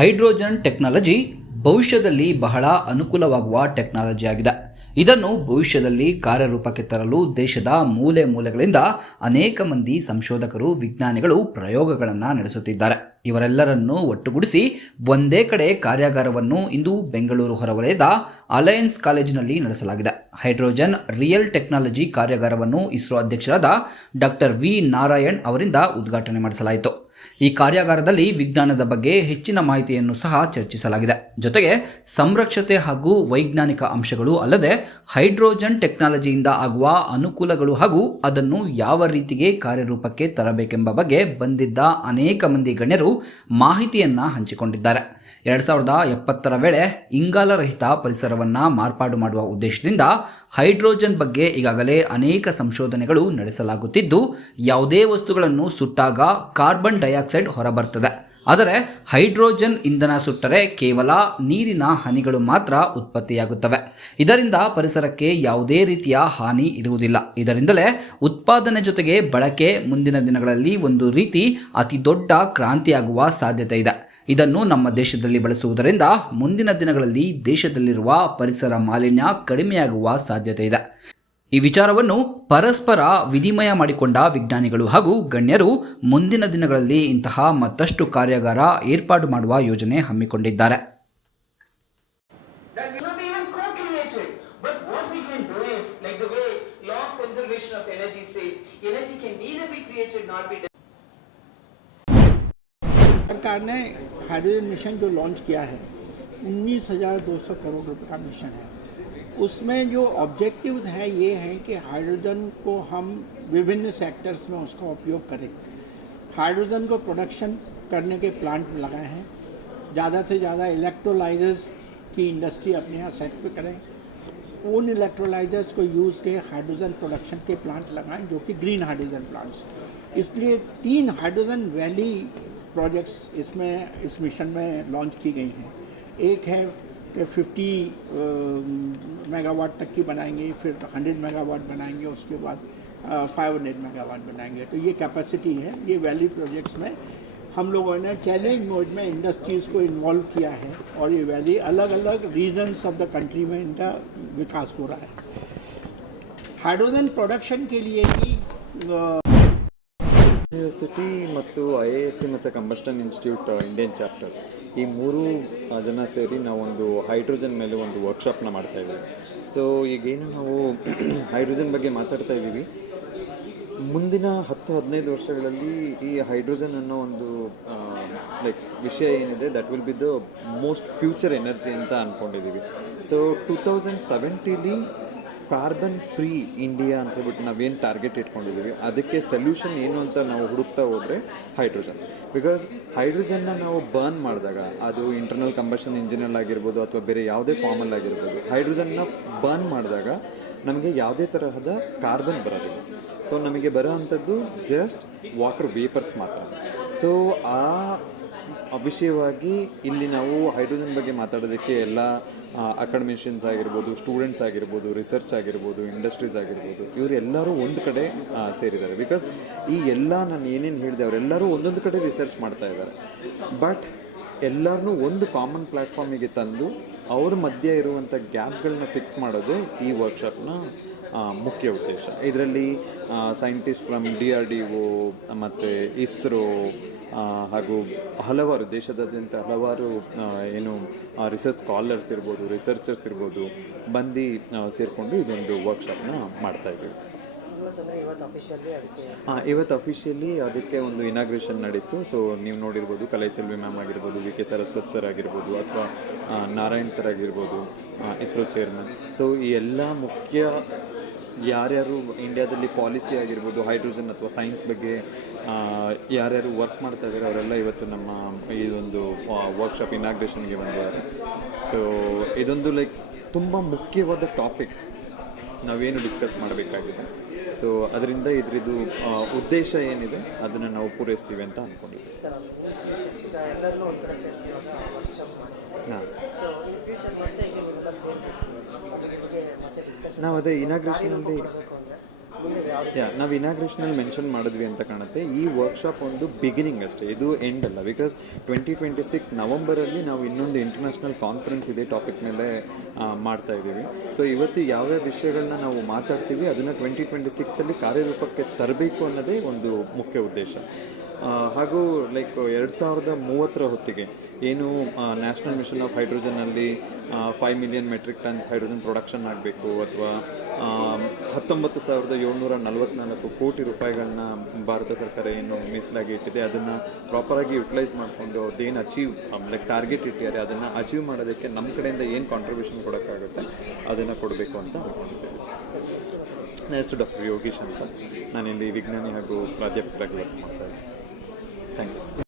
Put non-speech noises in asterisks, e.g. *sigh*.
Hydrogen technology ಭವಿಷ್ಯದಲ್ಲಿ ಬಹಳ ಅನುಕೂಲವಾಗುವ ಟೆಕ್ನಾಲಜಿ ಆಗಿದೆ. ಇದನ್ನು ಭವಿಷ್ಯದಲ್ಲಿ ಕಾರ್ಯರೂಪಕ್ಕೆ ತರಲು ದೇಶದ ಮೂಲೆ ಮೂಲೆಗಳಿಂದ ಅನೇಕ ಮಂದಿ ಸಂಶೋಧಕರು, ವಿಜ್ಞಾನಿಗಳು ಪ್ರಯೋಗಗಳನ್ನು ನಡೆಸುತ್ತಿದ್ದಾರೆ. ಇವರೆಲ್ಲರನ್ನು ಒಟ್ಟುಗೂಡಿಸಿ ಒಂದೇ ಕಡೆ ಕಾರ್ಯಾಗಾರವನ್ನು ಇಂದು ಬೆಂಗಳೂರು ಹೊರವಲಯದ ಅಲಯನ್ಸ್ ಕಾಲೇಜಿನಲ್ಲಿ ನಡೆಸಲಾಗಿದೆ. ಹೈಡ್ರೋಜನ್ ರಿಯಲ್ ಟೆಕ್ನಾಲಜಿ ಕಾರ್ಯಾಗಾರವನ್ನು ಇಸ್ರೋ ಅಧ್ಯಕ್ಷರಾದ ಡಾಕ್ಟರ್ ವಿ ನಾರಾಯಣ್ ಅವರಿಂದ ಉದ್ಘಾಟನೆ ಮಾಡಿಸಲಾಯಿತು. ಈ ಕಾರ್ಯಾಗಾರದಲ್ಲಿ ವಿಜ್ಞಾನದ ಬಗ್ಗೆ ಹೆಚ್ಚಿನ ಮಾಹಿತಿಯನ್ನು ಸಹ ಚರ್ಚಿಸಲಾಗಿದೆ. ಜೊತೆಗೆ ಸಂರಕ್ಷತೆ ಹಾಗೂ ವೈಜ್ಞಾನಿಕ ಅಂಶಗಳು ಅಲ್ಲದೆ ಹೈಡ್ರೋಜನ್ ಟೆಕ್ನಾಲಜಿಯಿಂದ ಆಗುವ ಅನುಕೂಲಗಳು ಹಾಗೂ ಅದನ್ನು ಯಾವ ರೀತಿಗೆ ಕಾರ್ಯರೂಪಕ್ಕೆ ತರಬೇಕೆಂಬ ಬಗ್ಗೆ ಬಂದಿದ್ದ ಅನೇಕ ಮಂದಿ ಗಣ್ಯರು ಮಾಹಿತಿಯನ್ನು ಹಂಚಿಕೊಂಡಿದ್ದಾರೆ. ಎರಡು ಸಾವಿರದ ಎಪ್ಪತ್ತರ ವೇಳೆ ಇಂಗಾಲರಹಿತ ಪರಿಸರವನ್ನು ಮಾರ್ಪಾಡು ಮಾಡುವ ಉದ್ದೇಶದಿಂದ ಹೈಡ್ರೋಜನ್ ಬಗ್ಗೆ ಈಗಾಗಲೇ ಅನೇಕ ಸಂಶೋಧನೆಗಳು ನಡೆಸಲಾಗುತ್ತಿದ್ದು, ಯಾವುದೇ ವಸ್ತುಗಳನ್ನು ಸುಟ್ಟಾಗ ಕಾರ್ಬನ್ ಡೈಆಕ್ಸೈಡ್ ಹೊರಬರ್ತದೆ. ಆದರೆ ಹೈಡ್ರೋಜನ್ ಇಂಧನ ಸುಟ್ಟರೆ ಕೇವಲ ನೀರಿನ ಹನಿಗಳು ಮಾತ್ರ ಉತ್ಪತ್ತಿಯಾಗುತ್ತವೆ. ಇದರಿಂದ ಪರಿಸರಕ್ಕೆ ಯಾವುದೇ ರೀತಿಯ ಹಾನಿ ಇರುವುದಿಲ್ಲ. ಇದರಿಂದಲೇ ಉತ್ಪಾದನೆ ಜೊತೆಗೆ ಬಳಕೆ ಮುಂದಿನ ದಿನಗಳಲ್ಲಿ ಒಂದು ರೀತಿ ಅತಿ ದೊಡ್ಡ ಕ್ರಾಂತಿಯಾಗುವ ಸಾಧ್ಯತೆ ಇದೆ. ಇದನ್ನು ನಮ್ಮ ದೇಶದಲ್ಲಿ ಬಳಸುವುದರಿಂದ ಮುಂದಿನ ದಿನಗಳಲ್ಲಿ ದೇಶದಲ್ಲಿರುವ ಪರಿಸರ ಮಾಲಿನ್ಯ ಕಡಿಮೆಯಾಗುವ ಸಾಧ್ಯತೆ ಇದೆ. ಈ ವಿಚಾರವನ್ನು ಪರಸ್ಪರ ವಿನಿಮಯ ಮಾಡಿಕೊಂಡ ವಿಜ್ಞಾನಿಗಳು ಹಾಗೂ ಗಣ್ಯರು ಮುಂದಿನ ದಿನಗಳಲ್ಲಿ ಇಂತಹ ಮತ್ತಷ್ಟು ಕಾರ್ಯಾಗಾರ ಏರ್ಪಾಡು ಮಾಡುವ ಯೋಜನೆ ಹಮ್ಮಿಕೊಂಡಿದ್ದಾರೆ. हाइड्रोजन मिशन जो लॉन्च किया है, उन्नीस हज़ार दो सौ करोड़ रुपए का मिशन है। उसमें जो ऑब्जेक्टिव है, ये है कि हाइड्रोजन को हम विभिन्न सेक्टर्स में उसका उपयोग करें। हाइड्रोजन को प्रोडक्शन करने के प्लांट लगाए हैं। ज़्यादा से ज़्यादा इलेक्ट्रोलाइजर्स की इंडस्ट्री अपने यहाँ सेट पर करें। उन इलेक्ट्रोलाइजर्स को यूज़ के हाइड्रोजन प्रोडक्शन के प्लांट लगाएँ, जो कि ग्रीन हाइड्रोजन प्लांट्स इसलिए तीन हाइड्रोजन वैली प्रोजेक्ट्स इसमें इस मिशन में लॉन्च की गई हैं। एक है कि 50 मेगावाट तक की बनाएँगे फिर 100 मेगावाट बनाएँगे उसके बाद फाइव हंड्रेड मेगावाट बनाएँगे। तो ये कैपेसिटी है ये वैली प्रोजेक्ट्स में हम लोगों ने चैलेंज मोड में इंडस्ट्रीज़ को इन्वॉल्व किया है और ये वैली अलग अलग रीजन्स ऑफ़ द कंट्री में इनका विकास हो रहा है। हाइड्रोजन प्रोडक्शन के लिए अ, ಯೂನಿವರ್ಸಿಟಿ ಮತ್ತು ಐ ಎ ಎಸ್ ಸಿ ಮತ್ತು ಕಂಬಸ್ಟನ್ ಇನ್ಸ್ಟಿಟ್ಯೂಟ್ ಇಂಡಿಯನ್ ಚಾಪ್ಟರ್ ಈ ಮೂರು ಜನ ಸೇರಿ ನಾವೊಂದು ಹೈಡ್ರೋಜನ್ ಮೇಲೆ ಒಂದು ವರ್ಕ್ಶಾಪ್ನ ಮಾಡ್ತಾ ಇದ್ದೀವಿ. ಸೊ ಈಗೇನು ನಾವು *clears throat* ಹೈಡ್ರೋಜನ್ ಬಗ್ಗೆ ಮಾತಾಡ್ತಾ ಇದ್ದೀವಿ. ಮುಂದಿನ ಹತ್ತು, ಹದಿನೈದು ವರ್ಷಗಳಲ್ಲಿ ಈ ಹೈಡ್ರೋಜನ್ ಅನ್ನೋ ಒಂದು ಲೈಕ್ ವಿಷಯ ಏನಿದೆ that will be the most future energy ಅಂತ ಅಂದ್ಕೊಂಡಿದ್ದೀವಿ ಸೊ ಟೂ ತೌಸಂಡ್ ಸೆವೆಂಟಿಲಿ ಕಾರ್ಬನ್ ಫ್ರೀ ಇಂಡಿಯಾ ಅಂತ ಹೇಳ್ಬಿಟ್ಟು ನಾವೇನು ಟಾರ್ಗೆಟ್ ಇಟ್ಕೊಂಡಿದ್ದೀವಿ, ಅದಕ್ಕೆ ಸೊಲ್ಯೂಷನ್ ಏನು ಅಂತ ನಾವು ಹುಡುಕ್ತಾ ಹೋದರೆ ಹೈಡ್ರೋಜನ್ ಬಿಕಾಸ್ ಹೈಡ್ರೋಜನ್ನ ನಾವು ಬರ್ನ್ ಮಾಡಿದಾಗ, ಅದು ಇಂಟರ್ನಲ್ ಕಂಬಷನ್ ಇಂಜಿನಲ್ಲಿ ಆಗಿರ್ಬೋದು ಅಥವಾ ಬೇರೆ ಯಾವುದೇ ಫಾರ್ಮಲ್ಲಿ ಆಗಿರ್ಬೋದು ಹೈಡ್ರೋಜನ್ನ ಬರ್ನ್ ಮಾಡಿದಾಗ ನಮಗೆ ಯಾವುದೇ ತರಹದ ಕಾರ್ಬನ್ ಬರೋದಿಲ್ಲ. ಸೊ ನಮಗೆ ಬರೋ ಅಂಥದ್ದು ಜಸ್ಟ್ ವಾಟರ್ ವೇಪರ್ಸ್ ಮಾತ್ರ. ಸೊ ಆ ವಿಷಯವಾಗಿ ಇಲ್ಲಿ ನಾವು ಹೈಡ್ರೋಜನ್ ಬಗ್ಗೆ ಮಾತಾಡೋದಕ್ಕೆ ಎಲ್ಲ ಅಕಾಡೆಮಿಷಿಯನ್ಸ್ ಆಗಿರ್ಬೋದು ಸ್ಟೂಡೆಂಟ್ಸ್ ಆಗಿರ್ಬೋದು ರಿಸರ್ಚ್ ಆಗಿರ್ಬೋದು ಇಂಡಸ್ಟ್ರೀಸ್ ಆಗಿರ್ಬೋದು ಇವರೆಲ್ಲರೂ ಒಂದು ಕಡೆ ಸೇರಿದ್ದಾರೆ. ಬಿಕಾಸ್ ಈ ಎಲ್ಲ ನಾನು ಏನೇನು ಹೇಳಿದೆ, ಅವರೆಲ್ಲರೂ ಒಂದೊಂದು ಕಡೆ ರಿಸರ್ಚ್ ಮಾಡ್ತಾ ಇದ್ದಾರೆ. ಬಟ್ ಎಲ್ಲರನ್ನೂ ಒಂದು ಕಾಮನ್ ಪ್ಲ್ಯಾಟ್ಫಾರ್ಮಿಗೆ ತಂದು ಅವ್ರ ಮಧ್ಯೆ ಇರುವಂಥ ಗ್ಯಾಪ್ಗಳನ್ನ ಫಿಕ್ಸ್ ಮಾಡೋದು ಈ ವರ್ಕ್ಶಾಪ್ನ ಮುಖ್ಯ ಉದ್ದೇಶ. ಇದರಲ್ಲಿ scientist from D R D O ಮತ್ತು ಇಸ್ರೋ ಹಾಗೂ ಹಲವಾರು ದೇಶದಾದ್ಯಂತ ಹಲವಾರು ಏನು ರಿಸರ್ಚ್ ಸ್ಕಾಲರ್ಸ್ ಇರ್ಬೋದು ರಿಸರ್ಚರ್ಸ್ ಇರ್ಬೋದು ಬಂದು ಸೇರಿಕೊಂಡು ಇದೊಂದು ವರ್ಕ್ಶಾಪ್ನ ಮಾಡ್ತಾ ಇದ್ದೀವಿ. ಹಾಂ ಇವತ್ತು ಅಫಿಷಿಯಲಿ ಅದಕ್ಕೆ ಒಂದು ಇನಾಗ್ರೇಷನ್ ನಡೀತು. ಸೊ ನೀವು ನೋಡಿರ್ಬೋದು, ಕಲೆ ಸೆಲ್ವಿ ಮ್ಯಾಮ್ ಆಗಿರ್ಬೋದು, ವಿ ಕೆ ಸರಸ್ವತ್ ಸರ್ ಆಗಿರ್ಬೋದು, ಅಥವಾ ನಾರಾಯಣ್ ಸರ್ ಆಗಿರ್ಬೋದು ಇಸ್ರೋ ಚೇರ್ಮನ್ ಸೊ ಈ ಎಲ್ಲ ಮುಖ್ಯ ಯಾರ್ಯಾರು ಇಂಡಿಯಾದಲ್ಲಿ ಪಾಲಿಸಿ ಆಗಿರ್ಬೋದು ಹೈಡ್ರೋಜನ್ ಅಥವಾ ಸೈನ್ಸ್ ಬಗ್ಗೆ ಯಾರ್ಯಾರು ವರ್ಕ್ ಮಾಡ್ತಾ ಇದ್ದಾರೆ ಅವರೆಲ್ಲ ಇವತ್ತು ನಮ್ಮ ಇದೊಂದು ವರ್ಕ್ಶಾಪ್ ಇನಾಗ್ರೇಷನ್ಗೆ ಬಂದಿದ್ದಾರೆ. ಸೊ ಇದೊಂದು ಲೈಕ್ ತುಂಬ ಮುಖ್ಯವಾದ ಟಾಪಿಕ್ ನಾವೇನು ಡಿಸ್ಕಸ್ ಮಾಡಬೇಕಾಗಿದೆ. ಸೊ ಅದರಿಂದ ಇದರದ್ದು ಉದ್ದೇಶ ಏನಿದೆ ಅದನ್ನು ನಾವು ಪೂರೈಸ್ತೀವಿ ಅಂತ ಅಂದ್ಕೊಂಡಿದ್ದೀವಿ ಹಾಂ. ನಾವು ಅದೇ ಮುಂದೆ ಯಾವ ಯಾ ನಾವು ಇನಾಗ್ರೇಷನಲ್ಲಿ ಮೆನ್ಷನ್ ಮಾಡಿದ್ವಿ ಅಂತ ಕಾಣುತ್ತೆ. ಈ ವರ್ಕ್ಶಾಪ್ ಒಂದು ಬಿಗಿನಿಂಗ್ ಅಷ್ಟೇ ಇದು ಎಂಡ್ ಅಲ್ಲ. ಬಿಕಾಸ್ ಟ್ವೆಂಟಿ ಟ್ವೆಂಟಿ ಸಿಕ್ಸ್ ನವಂಬರಲ್ಲಿ ನಾವು ಇನ್ನೊಂದು ಇಂಟರ್ನ್ಯಾಷನಲ್ ಕಾನ್ಫರೆನ್ಸ್ ಇದೆ ಟಾಪಿಕ್ ಮೇಲೆ ಮಾಡ್ತಾ ಇದ್ದೀವಿ. ಸೊ ಇವತ್ತು ಯಾವ್ಯಾವ ವಿಷಯಗಳನ್ನ ನಾವು ಮಾತಾಡ್ತೀವಿ ಅದನ್ನು ಟ್ವೆಂಟಿ ಟ್ವೆಂಟಿ ಸಿಕ್ಸಲ್ಲಿ ಕಾರ್ಯರೂಪಕ್ಕೆ ತರಬೇಕು ಅನ್ನೋದೇ ಒಂದು ಮುಖ್ಯ ಉದ್ದೇಶ. ಹಾಗೂ ಲೈಕ್ ಎರಡು ಸಾವಿರದ ಮೂವತ್ತರ ಹೊತ್ತಿಗೆ ಏನು national mission of ಹೈಡ್ರೋಜನ್ನಲ್ಲಿ five million metric tons hydrogen production ಆಗಬೇಕು ಅಥವಾ ಹತ್ತೊಂಬತ್ತು ಸಾವಿರದ ಏಳ್ನೂರ ನಲವತ್ನಾಲ್ಕು ಕೋಟಿ ರೂಪಾಯಿಗಳನ್ನ ಭಾರತ ಸರ್ಕಾರ ಏನು ಮೀಸಲಾಗಿ ಇಟ್ಟಿದೆ, ಅದನ್ನು ಪ್ರಾಪರಾಗಿ ಯುಟಿಲೈಸ್ ಮಾಡಿಕೊಂಡು ಅದೇನು ಅಚೀವ್ ಲೈಕ್ ಟಾರ್ಗೆಟ್ ಇಟ್ಟಿದ್ದಾರೆ, ಅದನ್ನು ಅಚೀವ್ ಮಾಡೋದಕ್ಕೆ ನಮ್ಮ ಕಡೆಯಿಂದ ಏನು ಕಾಂಟ್ರಿಬ್ಯೂಷನ್ ಕೊಡೋಕ್ಕಾಗುತ್ತೆ, ಅದನ್ನು ಕೊಡಬೇಕು ಅಂತ ಅಂದ್ಕೊಂಡಿದ್ದೇವೆ ನನ್ನ ಡಾಕ್ಟರ್ ಯೋಗೀಶ್ ಅಂತ. ನಾನಿಲ್ಲಿ ವಿಜ್ಞಾನಿ ಹಾಗೂ ಪ್ರಾಧ್ಯಾಪಕರಾಗಿ ವರ್ಕ್ ಮಾಡ್ತಾ ಇದ್ದೀನಿ. Thank you